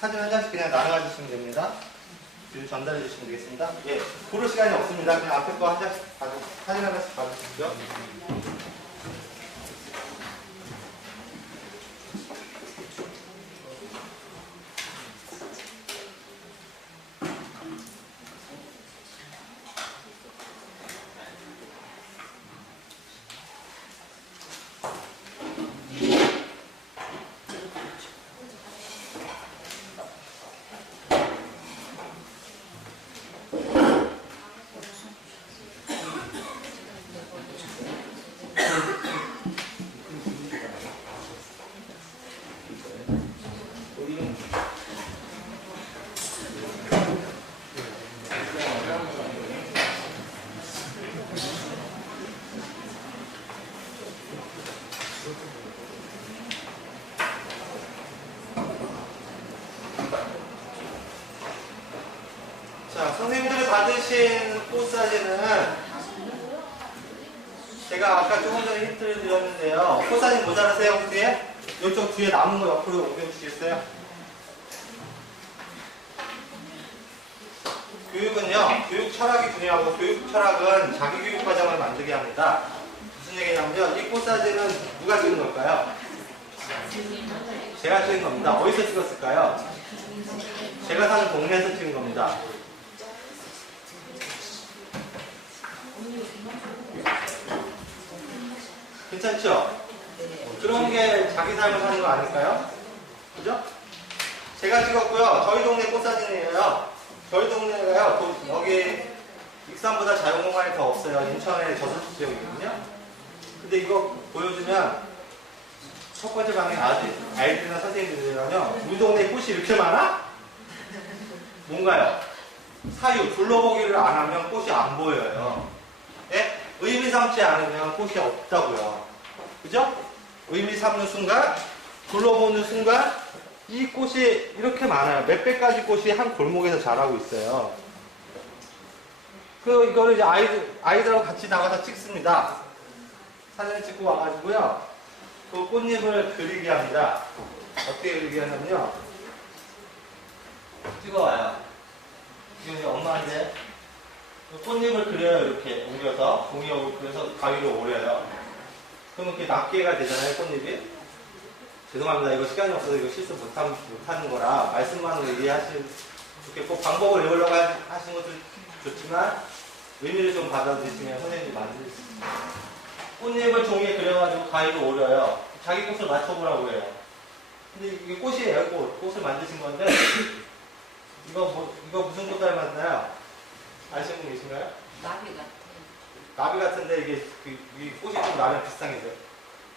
사진 한 장씩 그냥 나눠 주시면 됩니다. 그리고 전달해 주시면 되겠습니다. 예, 고를 시간이 없습니다. 그냥 앞에 거 한 장씩 사진 하나씩 받으시죠. 자, 선생님들이 받으신 꽃 사진은 제가 아까 조금 전에 힌트를 드렸는데요. 꽃 사진 모자라세요, 혹시? 이쪽 뒤에 남은 거 옆으로 옮겨주시겠어요? 교육은요, 교육 철학이 중요하고 교육 철학은 자기 교육 과정을 만들게 합니다. 무슨 얘기냐면요, 이 꽃 사진은 누가 찍은 걸까요? 제가 찍은 겁니다. 어디서 찍었을까요? 제가 사는 동네에서 찍은 겁니다. 괜찮죠? 그런 게 자기 삶을 사는 거 아닐까요? 그죠? 제가 찍었고요. 저희 동네 꽃사진이에요. 저희 동네가요, 여기 익산보다 자연공간이 더 없어요. 인천의 저수지 지역이거든요. 근데 이거 보여주면 첫 번째 방에 아이들이나 선생님들이라면 우리 동네에 꽃이 이렇게 많아? 뭔가요? 사유, 둘러보기를 안 하면 꽃이 안 보여요. 예? 의미 삼지 않으면 꽃이 없다고요. 그죠? 의미 삼는 순간, 둘러보는 순간 이 꽃이 이렇게 많아요. 몇백 가지 꽃이 한 골목에서 자라고 있어요. 이거를 이제 아이들하고 같이 나가서 찍습니다. 사진 찍고 와가지고요. 그 꽃잎을 그리게 합니다. 어떻게 그리게 하냐면요. 찍어와요. 지금 이제 엄마한테 꽃잎을 그려요. 이렇게 옮겨서 종이하고 그래서 가위로 오려요. 그러면 이렇게 낱개가 되잖아요. 꽃잎이. 죄송합니다. 이거 시간이 없어서 이거 실습 못하는 거라 말씀만으로 이해하실 이렇게 꼭 방법을 외우려고 하시는 것도 좋지만 의미를 좀 받아들이시면 선생님이 만들 수 있습니다. 꽃잎을 종이에 그려가지고 가위로 오려요. 자기 꽃을 맞춰보라고 해요. 근데 이게 꽃이에요. 꽃을 만드신 건데 이거 무슨 꽃 닮았나요? 아시는 분 계신가요? 나비 같아. 나비 같은데 이게 이 꽃이 좀 나랑 비슷한 게 있어요.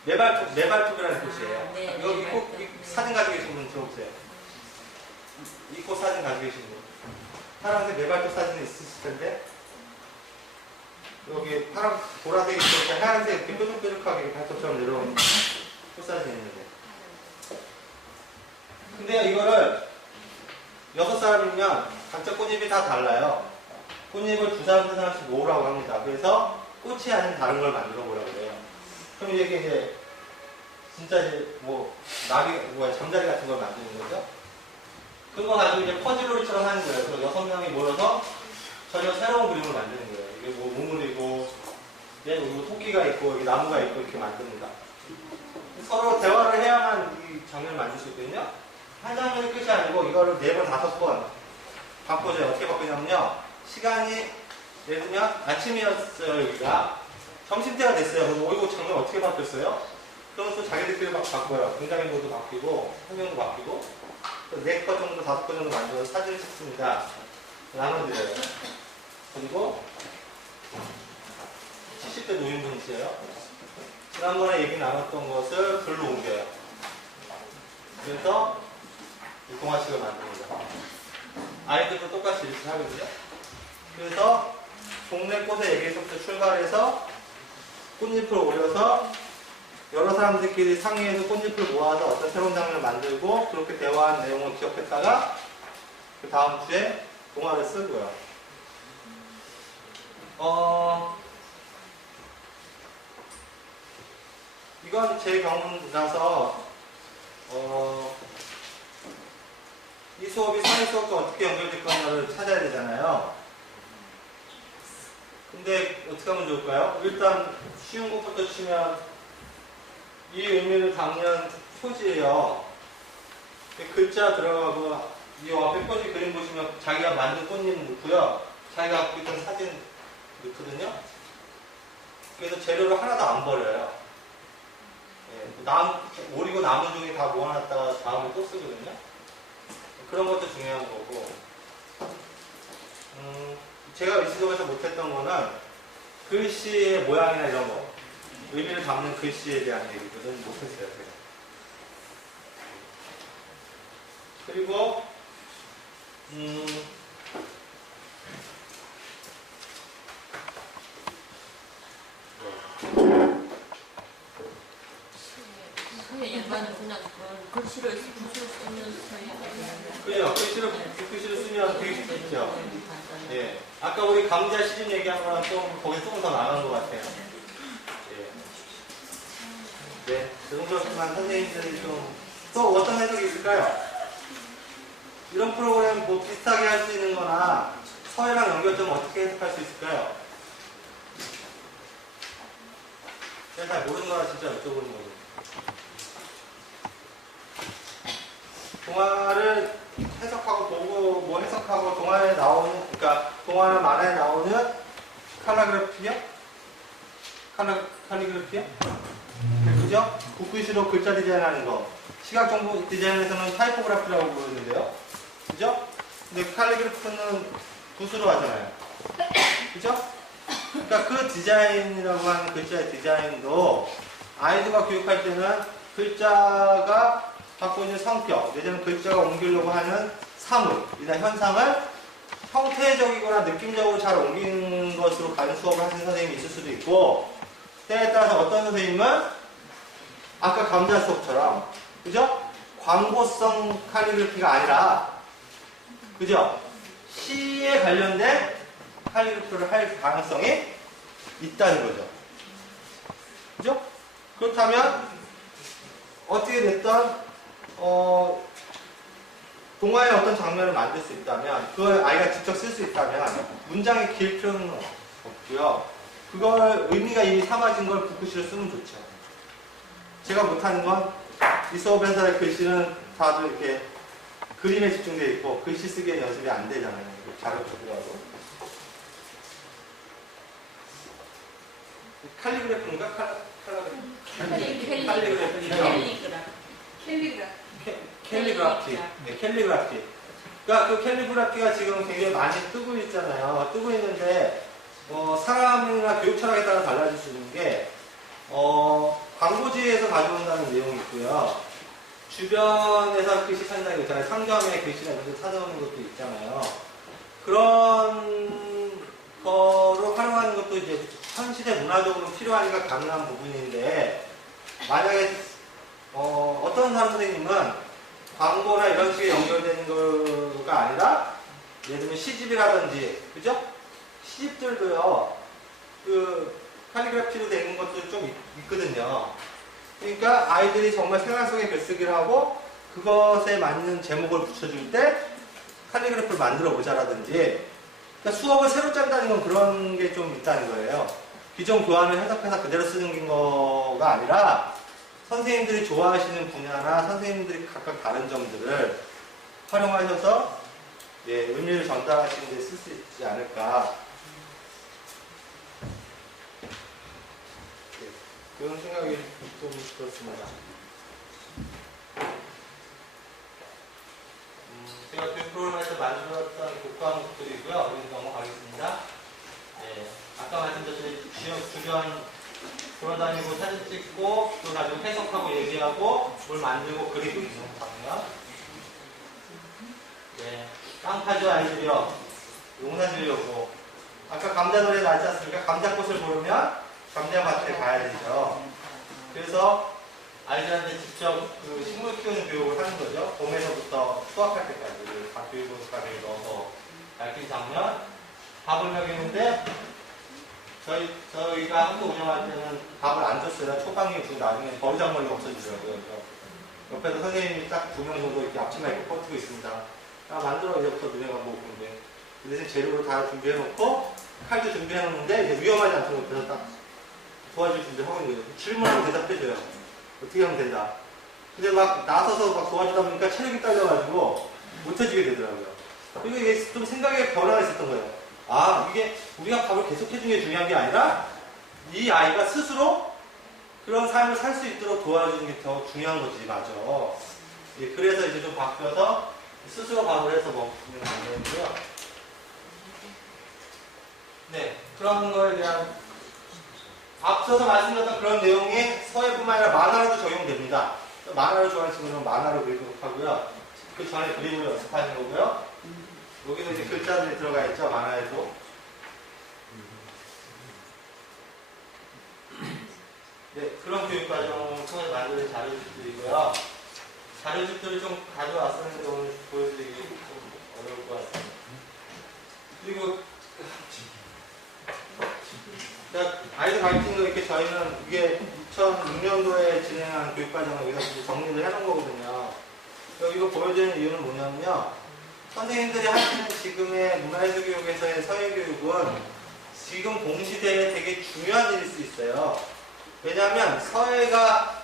네발톱이라는 꽃이에요. 네, 여기 이 사진 가지고 계신 분 들어보세요. 이 꽃 사진 가지고 계신 분. 파란색 네발톱 사진이 있으실 텐데 여기 보라색이 있을 때 하얀색 이렇게 뾰족뾰족하게 발톱처럼 내려오는 꽃 사진이 있는데. 근데요, 이거를 6사람이면 각자 꽃잎이 다 달라요. 꽃잎을 두 사람씩 모으라고 합니다. 그래서 꽃이 아닌 다른 걸 만들어 보라고 해요. 그럼 이게 이제 진짜 이제 잠자리 같은 걸 만드는 거죠. 그거 가지고 이제 퍼즐놀이처럼 하는 거예요. 그래서 6명이 모여서 전혀 새로운 그림을 만드는 거예요. 이게 우물이고, 그리고 토끼가 있고, 여기 나무가 있고 이렇게 만듭니다. 서로 대화를 해야만 이 장면을 만들 수 있거든요. 한 장면이 끝이 아니고 이거를 4번, 5번 바꿔줘요. 어떻게 바꾸냐면요. 시간이 예를 들면 아침이었어요. 여기가 점심때가 됐어요. 그럼 이거 장면 어떻게 바뀌었어요? 그럼 또 자기들끼리 막 바꿔요. 등장인물도 바뀌고 설명도 바뀌고 4컷 정도, 5컷 정도 만들어서 사진을 찍습니다. 나눠드려요. 그리고 70대 노인분이세요. 지난번에 얘기 나눴던 것을 글로 옮겨요. 그래서 동화책을 만듭니다. 아이들도 똑같이 이렇게 하거든요. 그래서 동네 꽃의 얘기에서부터 출발해서 꽃잎을 올려서 여러 사람들끼리 상의해서 꽃잎을 모아서 어떤 새로운 장면을 만들고 그렇게 대화한 내용을 기억했다가 그 다음 주에 동화를 쓰고요. 이건 제 경우라서 이 수업이 상위 수업과 어떻게 연결될 거냐를 찾아야 되잖아요. 근데 어떻게 하면 좋을까요? 일단 쉬운 것부터 치면 이 의미를 담는 표지예요. 글자 들어가고 이 앞에 표지 그림 보시면 자기가 만든 꽃잎 넣고요. 자기가 갖고 있던 사진 넣거든요. 그래서 재료를 하나도 안 버려요. 오리고 나무 종이 다 모아놨다가 다음에 또 쓰거든요. 그런 것도 중요한 거고. 제가 이 수업에서 못했던 거는 글씨의 모양이나 이런 거, 의미를 담는 글씨에 대한 얘기들은 못했어요. 제가. 그리고 일반은 그냥 글씨를 붓을 쓰는 스타일이에요. 그죠? 글씨를 쓰면 되게 쉽죠. 예. 아까 우리 감자 시집 얘기한 거랑 거기 조금 더 나간 것 같아요. 예. 네. 그 정도였지만 선생님들이 또 어떤 해석이 있을까요? 이런 프로그램 뭐 비슷하게 할 수 있는 거나 서해랑 연결점 어떻게 해석할 수 있을까요? 제가 잘 모르는 거라 진짜 여쭤보는 거예요. 동화를 해석하고 보고 뭐 해석하고 동화에 나오는, 그러니까 동화나 만화에 나오는 칼리그래피요? 칼리그래피요? 그죠? 붓글씨로 글자 디자인하는 거. 시각정보 디자인에서는 타이포그래피라고 부르는데요. 그죠? 근데 칼리그래피는 붓으로 하잖아요. 그죠? 그러니까 그 디자인이라고 하는 글자의 디자인도 아이들과 교육할 때는 글자가 갖고 있는 성격, 내지는 글자가 옮기려고 하는 사물이나 현상을 형태적이거나 느낌적으로 잘 옮기는 것으로 가는 수업을 하시는 선생님이 있을 수도 있고, 때에 따라서 어떤 선생님은 아까 감자 수업처럼, 그죠? 광고성 칼리그래피가 아니라, 그죠? 시에 관련된 칼리그래피를 할 가능성이 있다는 거죠. 그죠? 그렇다면 어떻게 됐던 동화의 어떤 장면을 만들 수 있다면, 그걸 아이가 직접 쓸 수 있다면 문장이 길 필요는 없고요. 그걸 의미가 이미 삼아진 걸 붓글씨로 쓰면 좋죠. 제가 못하는 건 이 수업에서의 글씨는 다들 이렇게 그림에 집중되어 있고 글씨 쓰기에 연습이 안 되잖아요. 자료 보더라도. 칼리그래피인가? 캘리그라피. 네, 캘리그라피. 그러니까 그 캘리그라피가 지금 굉장히 많이 뜨고 있잖아요. 뜨고 있는데 사람이나 교육 철학에 따라 달라질 수 있는 게 광고지에서 가져온다는 내용이 있고요. 주변에서 글씨 찾는다는 거 있잖아요. 상점에 글씨나 이런 거 찾아오는 것도 있잖아요. 그런 거로 활용하는 것도 이제 현 시대 문화적으로 필요하니까 가능한 부분인데, 만약에 어떤 사람 선생님은 광고나 이런 식에 연결되는 거가 아니라 예를 들면 시집이라든지, 그죠? 시집들도요, 그 칼리그래피로 되는 것도 좀 있거든요. 그러니까 아이들이 정말 생활 속의 글쓰기를 하고 그것에 맞는 제목을 붙여줄 때 칼리그래피를 만들어 보자라든지, 그러니까 수업을 새로 짠다는 건 그런 게 좀 있다는 거예요. 기존 교환을 해석해서 그대로 쓰는 거가 아니라 선생님들이 좋아하시는 분야나 선생님들이 각각 다른 점들을 활용하셔서 의미를 전달하시는 데 쓸 수 있지 않을까, 그런 생각이 좀 들었습니다. 제가 교육 프로그램에서 만들었던 교과목들이고요. 여기서 넘어가겠습니다. 아까 말씀드렸듯이 주변 돌아다니고 사진 찍고 또 나중에 해석하고 얘기하고 뭘 만들고 그리고 있는 장면. 땅 파죠 아이들이요. 농사 지으려고. 아까 감자 노래 나지 않습니까? 감자꽃을 보려면 감자밭에 가야 되죠. 그래서 아이들한테 직접 그 식물 키우는 교육을 하는 거죠. 봄에서부터 수확할 때까지 밥 교육까지 넣어서 밝힌 장면. 밥을 먹이는데 저희가 학교 운영할 때는 밥을 안 줬어요. 초방에 주고 나중에 버리장머리가 없어지더라고요. 옆에서 선생님이 딱 2명 정도 이렇게 앞치마 입고 버티고 있습니다. 만들어 이제부터 너네가 먹는데 그 대신 재료로 다 준비해놓고 칼도 준비해놓는데 이제 위험하지 않도록 옆에서 딱 도와줄 준비하고 있는 거예요. 질문하고 대답해줘요. 어떻게 하면 된다. 근데 막 나서서 막 도와주다 보니까 체력이 딸려가지고 못해주게 되더라고요. 그리고 이게 좀 생각의 변화가 있었던 거예요. 아, 이게 우리가 밥을 계속 해주는 게 중요한 게 아니라 이 아이가 스스로 그런 삶을 살 수 있도록 도와주는 게 더 중요한 거지, 맞아. 예, 그래서 이제 좀 바뀌어서 스스로 밥을 해서 먹으면 안 되는데요. 네, 그런 거에 대한 앞서서 말씀드렸던 그런 내용이 서예뿐만 아니라 만화로도 적용됩니다. 만화를 좋아하는 친구는 만화로 그리도록 하고요. 그 전에 그림을 연습하는 거고요. 여기도 이제 글자들이 들어가 있죠, 만화에도. 네, 그런 교육과정을 통해서 만드는 자료집들이고요. 자료집들을 좀 가져왔었는데 오늘 보여드리기 좀 어려울 것 같습니다. 그리고 아이들 가르치는 거 이렇게 저희는 이게 2006년도에 진행한 교육과정을 여기서 정리를 해놓은 거거든요. 이거 보여드리는 이유는 뭐냐면요. 선생님들이 하시는 지금의 문화예술 교육에서의 서예 교육은 지금 동시대에 되게 중요한 일일 수 있어요. 왜냐하면 서예가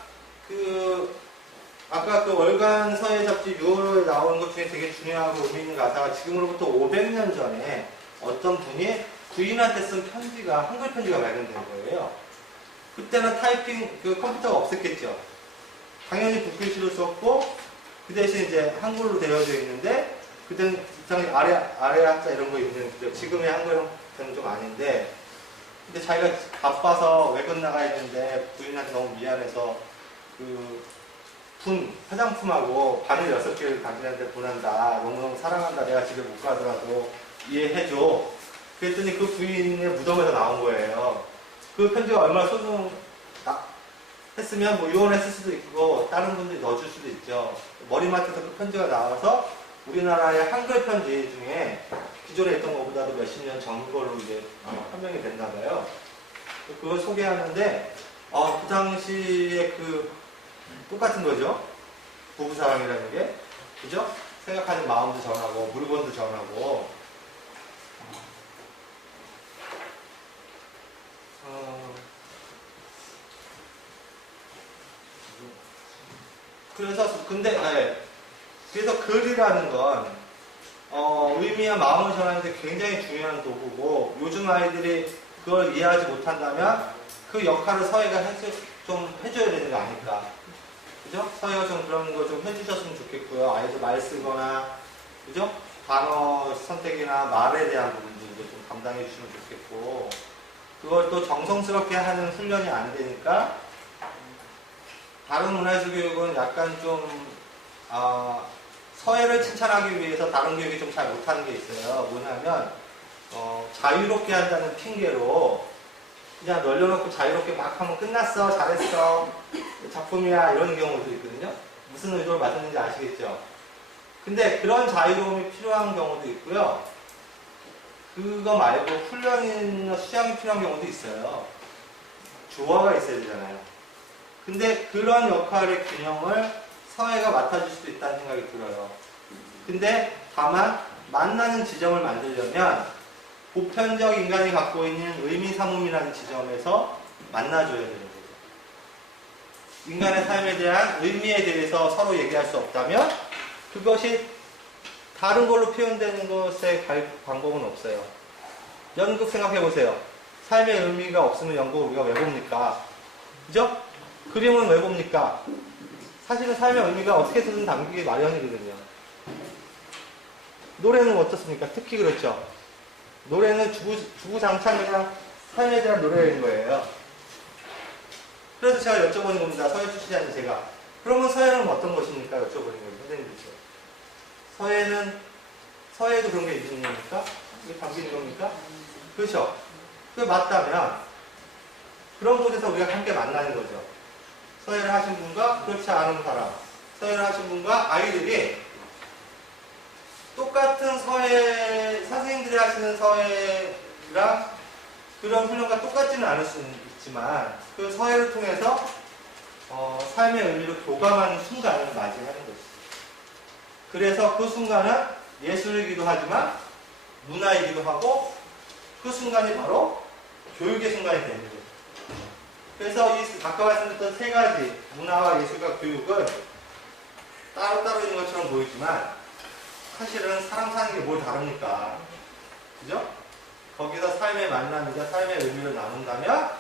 아까 그 월간 서예 잡지 6월호에 나오는 것 중에 되게 중요하고 의미 있는 가사가 지금으로부터 500년 전에 어떤 분이 부인한테 쓴 편지가 한글 편지가 발견된 거예요. 그때는 타이핑 컴퓨터가 없었겠죠. 당연히 붓글씨로 썼고 그 대신 이제 한글로 되어져 있는데 그때는 이상하게 아래 한자 이런 거 있는 지금의 한글 형태는 좀 아닌데 근데 자기가 바빠서 외근 나가 있는데 부인한테 너무 미안해서 화장품하고 바늘 6개를 당신한테 보낸다. 너무너무 사랑한다. 내가 집에 못 가더라도 이해해줘. 그랬더니 그 부인의 무덤에서 나온 거예요. 그 편지가 얼마나 했으면 뭐 유언했을 수도 있고 다른 분들이 넣어줄 수도 있죠. 머리맡에서 그 편지가 나와서 우리나라의 한글 편지 중에 기존에 있던 것보다도 몇십 년 전 걸로 이제 판명이 됐나 봐요. 그걸 소개하는데 그 당시에 똑같은 거죠. 부부사랑이라는 게. 그죠? 생각하는 마음도 전하고 물건도 전하고 그래서 글이라는 건 의미와 마음을 전하는 데 굉장히 중요한 도구고 요즘 아이들이 그걸 이해하지 못한다면 그 역할을 서예가 좀 해줘야 되는 거 아닐까. 그죠? 서예가 좀 그런 거 좀 해주셨으면 좋겠고요. 아이들 말 쓰거나, 그죠? 단어 선택이나 말에 대한 부분들도 좀 감당해 주시면 좋겠고, 그걸 또 정성스럽게 하는 훈련이 안 되니까, 다른 문화예술 교육은 약간 좀, 서예를 칭찬하기 위해서 다른 교육이 좀 잘 못하는 게 있어요. 뭐냐면, 자유롭게 한다는 핑계로, 그냥 널려놓고 자유롭게 막 하면 끝났어, 잘했어, 작품이야, 이런 경우도 있거든요. 무슨 의도를 맞았는지 아시겠죠? 근데 그런 자유로움이 필요한 경우도 있고요. 그거 말고 훈련이나 수양이 필요한 경우도 있어요. 조화가 있어야 되잖아요. 근데 그런 역할의 균형을 서예가 맡아줄 수도 있다는 생각이 들어요. 근데 다만 만나는 지점을 만들려면 보편적 인간이 갖고 있는 의미삼음이라는 지점에서 만나줘야 되는 거죠. 인간의 삶에 대한 의미에 대해서 서로 얘기할 수 없다면 그것이 다른 걸로 표현되는 것에 갈 방법은 없어요. 연극 생각해 보세요. 삶의 의미가 없으면 연극을 우리가 왜 봅니까? 그죠? 그림은 왜 봅니까? 사실은 삶의 의미가 어떻게 해서든 담기기 마련이거든요. 노래는 어떻습니까? 특히 그렇죠. 노래는 주구장창 그냥 삶에 대한 노래인 거예요. 그래서 제가 여쭤보는 겁니다. 서예 출신이 아닌 제가. 그러면 서예는 어떤 것입니까? 여쭤보는 거예요. 선생님들께서. 서예에도 그런 게 있는 겁니까? 이게 담기는 겁니까? 그렇죠. 그게 맞다면 그런 곳에서 우리가 함께 만나는 거죠. 서예를 하신 분과 그렇지 않은 사람, 서예를 하신 분과 아이들이 똑같은 서예, 선생님들이 하시는 서예랑 그런 훈련과 똑같지는 않을 수는 있지만 그 서예를 통해서 삶의 의미를 교감하는 순간을 맞이하는 것이죠. 그래서 그 순간은 예술이기도 하지만 문화이기도 하고 그 순간이 바로 교육의 순간이 되는 거죠. 그래서 이 아까 말씀드렸던 세 가지 문화와 예술과 교육은 따로따로 있는 것처럼 보이지만 사실은 사람 사는 게 뭘 다릅니까? 그죠? 거기서 삶의 만남이자 삶의 의미를 나눈다면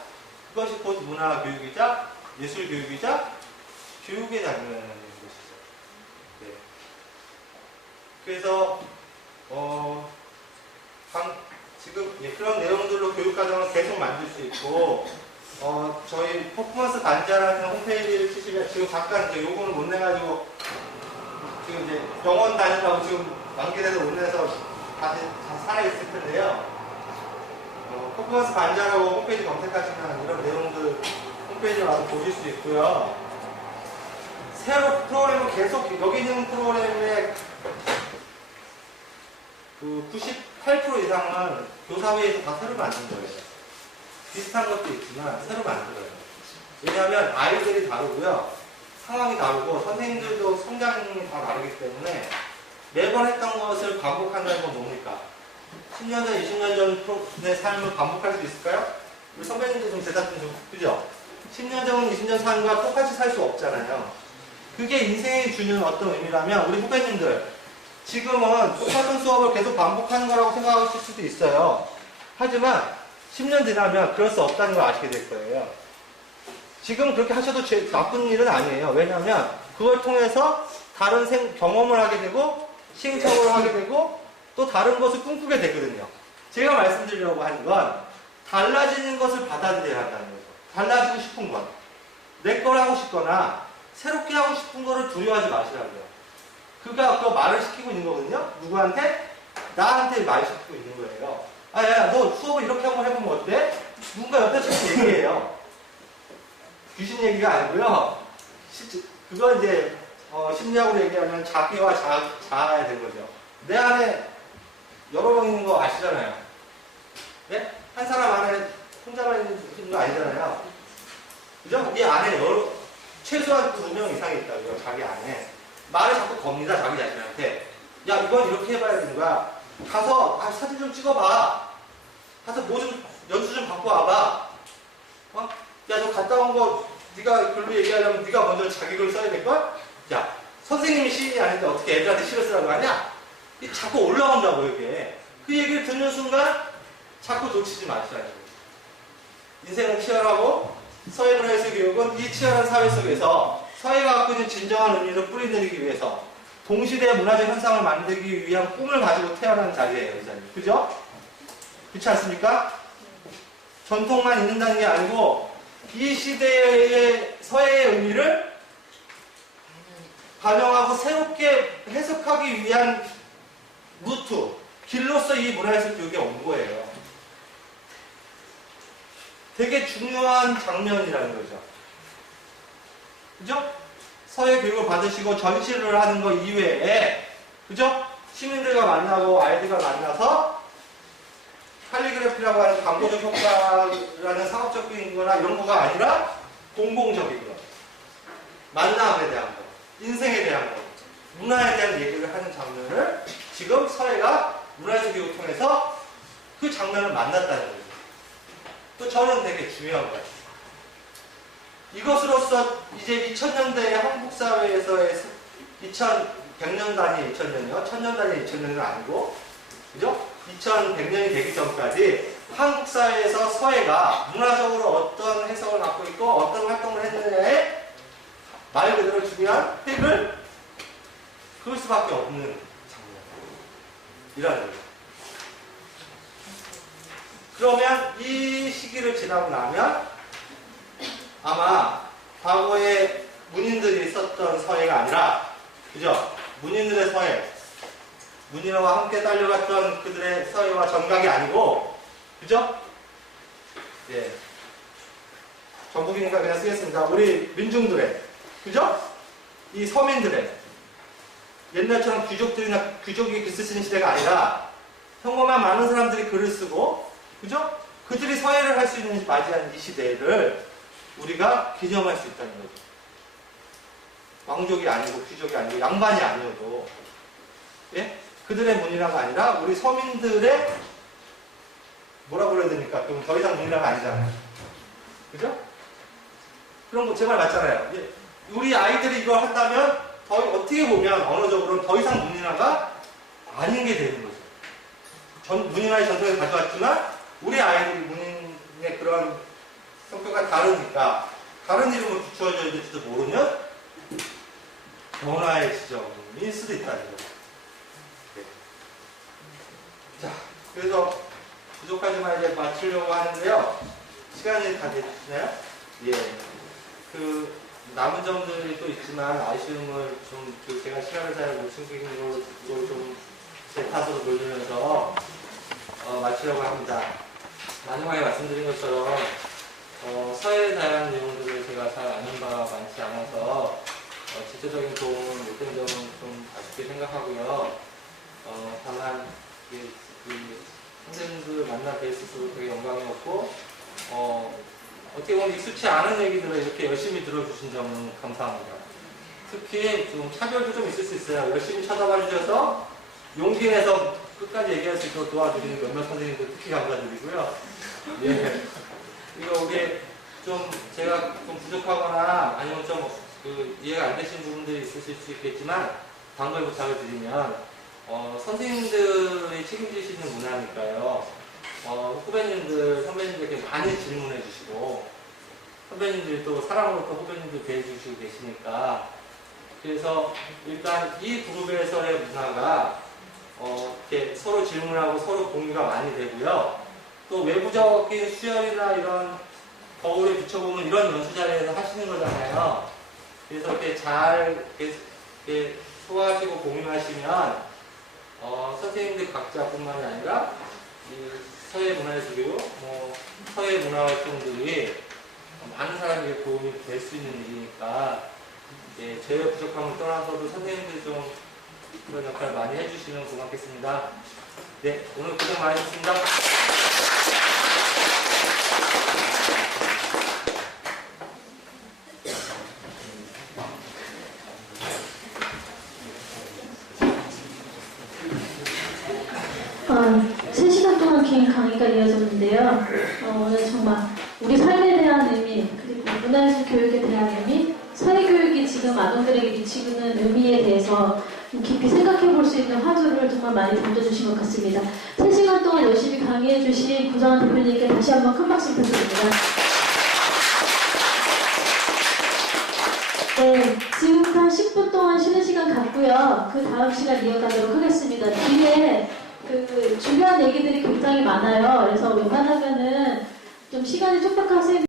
그것이 곧 문화 교육이자 예술 교육이자 교육의 장면인 것이죠. 네. 그래서 지금 그런 내용들로 교육과정을 계속 만들 수 있고 저희 퍼포먼스 반자라는 홈페이지를 치시면 지금 잠깐 이제 요거는 못 내가지고 지금 이제 병원 다니라고 지금 만기돼서 못 내서 다시 살아있을 텐데요. 퍼포먼스 반자라고 홈페이지 검색하시면 이런 내용들 홈페이지에 와서 보실 수 있고요. 새로 프로그램은 계속 여기 있는 프로그램의 그 98% 이상은 교사회에서 다 새로 만든 거예요. 비슷한 것도 있지만 새로 만들어요. 왜냐하면 아이들이 다르고요. 상황이 다르고 선생님들도 성장이 다 다르기 때문에 매번 했던 것을 반복한다는 건 뭡니까? 10년 전, 20년 전의 삶을 반복할 수 있을까요? 우리 선배님들 좀 대답 좀 그죠? 10년 전, 20년 삶과 똑같이 살 수 없잖아요. 그게 인생이 주는 어떤 의미라면 우리 후배님들 지금은 똑같은 수업을 계속 반복하는 거라고 생각하실 수도 있어요. 하지만 10년 지나면 그럴 수 없다는 걸 아시게 될 거예요. 지금 그렇게 하셔도 나쁜 일은 아니에요. 왜냐하면 그걸 통해서 다른 경험을 하게 되고 시행착오를 하게 되고 또 다른 것을 꿈꾸게 되거든요. 제가 말씀드리려고 하는 건 달라지는 것을 받아들여야 한다는 거죠. 달라지고 싶은 것. 내 걸 하고 싶거나 새롭게 하고 싶은 거를 두려워하지 마시라고요. 그가 그 말을 시키고 있는 거거든요. 누구한테? 나한테 말을 시키고 있는 거예요. 아, 야, 너 수업을 이렇게 한번 해보면 어때? 누군가 옆에서 얘기해요. 귀신 얘기가 아니고요. 그건 이제 심리학으로 얘기하면 자기와 자아야 되는 거죠. 내 안에 여러 명 있는 거 아시잖아요. 네? 한 사람 안에 혼자만 있는 거 아니잖아요. 그죠? 이 안에 최소한 2명 이상이 있다고요. 자기 안에. 말을 자꾸 겁니다. 자기 자신한테. 야, 이건 이렇게 해봐야 되는 거야. 가서 사진 좀 찍어봐. 가서 뭐 좀 연수 좀 받고 와봐. 야, 너 갔다 온 거 네가 글로 얘기하려면 네가 먼저 자기 글 써야 될걸? 야, 선생님이 시인이 아닌데 어떻게 애들한테 시를 쓰라고 하냐? 자꾸 올라온다고 이게. 그 얘기를 듣는 순간 자꾸 놓치지 마시라는 거예요. 인생은 치열하고 서해 문화예술 교육은 이 치열한 사회 속에서 사회가 갖고 있는 진정한 의미를 뿌리내리기 위해서 동시대 문화적 현상을 만들기 위한 꿈을 가지고 태어난 자리예요, 이 자리. 그죠? 그렇지 않습니까? 전통만 있는다는 게 아니고 이 시대의 서해의 의미를 반영하고 새롭게 해석하기 위한 루트, 길로서 이 문화예술 교육에 온 거예요. 되게 중요한 장면이라는 거죠. 그죠? 서예 교육을 받으시고 전시를 하는 거 이외에, 그죠? 시민들과 만나고 아이들과 만나서 칼리그래피라고 하는 광고적 효과라는 상업적인 거나 이런 거가 아니라 공공적인 거. 만남에 대한 거, 인생에 대한 거, 문화에 대한 얘기를 하는 장면을 지금 서예가 문화예술 교육을 통해서 그 장면을 만났다는 거죠. 또 저는 되게 중요한 거예요. 이것으로서 이제 2000년대의 한국 사회에서의 2100년 단위 2000년이요. 1000년 단위 2000년은 아니고, 그죠? 2100년이 되기 전까지 한국 사회에서 서예가 문화적으로 어떤 해석을 갖고 있고 어떤 활동을 했느냐에 말 그대로 중요한 획을 그을 수밖에 없는 장면이라는 거죠. 그러면 이 시기를 지나고 나면 아마 과거에 문인들이 썼던 서예가 아니라, 그죠? 문인들의 서예, 문인화와 함께 달려갔던 그들의 서예와 정각이 아니고, 그죠? 예. 전국이니까 그냥 쓰겠습니다. 우리 민중들의, 그죠? 이 서민들의, 옛날처럼 귀족이 글 쓰시는 시대가 아니라 평범한 많은 사람들이 글을 쓰고, 그죠? 그들이 서예를 할 수 있는 맞이한 이 시대를 우리가 기념할 수 있다는 거죠. 왕족이 아니고 귀족이 아니고 양반이 아니어도, 예? 그들의 문이라가 아니라 우리 서민들의 뭐라고 그래야 됩니까? 그럼 더 이상 문이라가 아니잖아요. 그죠? 그런 거 제 말 맞잖아요. 우리 아이들이 이걸 한다면 어떻게 보면 언어적으로는 더 이상 문이라가 아닌 게 되는 거죠. 문이라의 전통을 가져왔지만 우리 아이들이 문인의 그런 성격과 다르니까 다른 이름을 붙여줘야 될지도 모르면 변화의 지점일 수도 있다는 거죠. 네. 자, 그래서 부족하지만 이제 마치려고 하는데요. 시간이 다 되시나요? 예. 남은 점들이 또 있지만 아쉬움을 제가 시간을 잘 못 챙기는 걸로 좀 제 탓으로 돌리면서 마치려고 합니다. 마지막에 말씀드린 것처럼 서해에 대한 내용들을 제가 잘 아는 바가 많지 않아서 직접적인 도움은 못된 점은 좀 아쉽게 생각하고요. 다만 선생님들 만나 뵈있어서 되게 영광이었고 어떻게 보면 익숙치 않은 얘기들을 이렇게 열심히 들어주신 점은 감사합니다. 특히 좀 차별도 좀 있을 수 있어요. 열심히 쳐다봐 주셔서 용기 내서 끝까지 얘기할 수 있도록 도와주시는 몇몇 선생님들 특히 감사드리고요. 예. 이거 우리 제가 좀 부족하거나 아니면 이해가 안 되신 부분들이 있으실 수 있겠지만 단거에 부탁을 드리면 선생님들이 책임지시는 문화니까요. 후배님들, 선배님들께 많이 질문해 주시고 선배님들이 또 사랑으로 또 후배님들 대해주시고 계시니까 그래서 일단 이 그룹에서의 문화가 이렇게 서로 질문하고 서로 공유가 많이 되고요. 또 외부적인 수혈이나 이런 거울에 비춰보면 이런 연수 자리에서 하시는 거잖아요. 그래서 이렇게 잘 이렇게 소화하시고 공유하시면 선생님들 각자뿐만이 아니라 이 서해 문화예술교, 서해 문화활동들이 많은 사람에게 도움이 될 수 있는 일이니까 저의 부족함을 떠나서도 선생님들이 좀 그런 역할을 많이 해주시면 고맙겠습니다. 네, 오늘 고생 많으셨습니다. 세 시간 동안 긴 강의가 이어졌는데요. 오늘 정말 우리 삶에 대한 의미, 그리고 문화예술 교육에 대한 의미, 사회교육이 지금 아동들에게 미치는 의미에 대해서 깊이 생각해 볼 수 있는 화두를 정말 많이 던져주신 것 같습니다. 3시간 동안 열심히 강의해 주신 구정환 대표님께 다시 한번 큰 박수 부탁드립니다. 네, 지금부터 한 10분 동안 쉬는 시간 갖고요. 그 다음 시간 이어가도록 하겠습니다. 뒤에 중요한 얘기들이 굉장히 많아요. 그래서 웬만하면은 좀 시간이 촉박한 선생님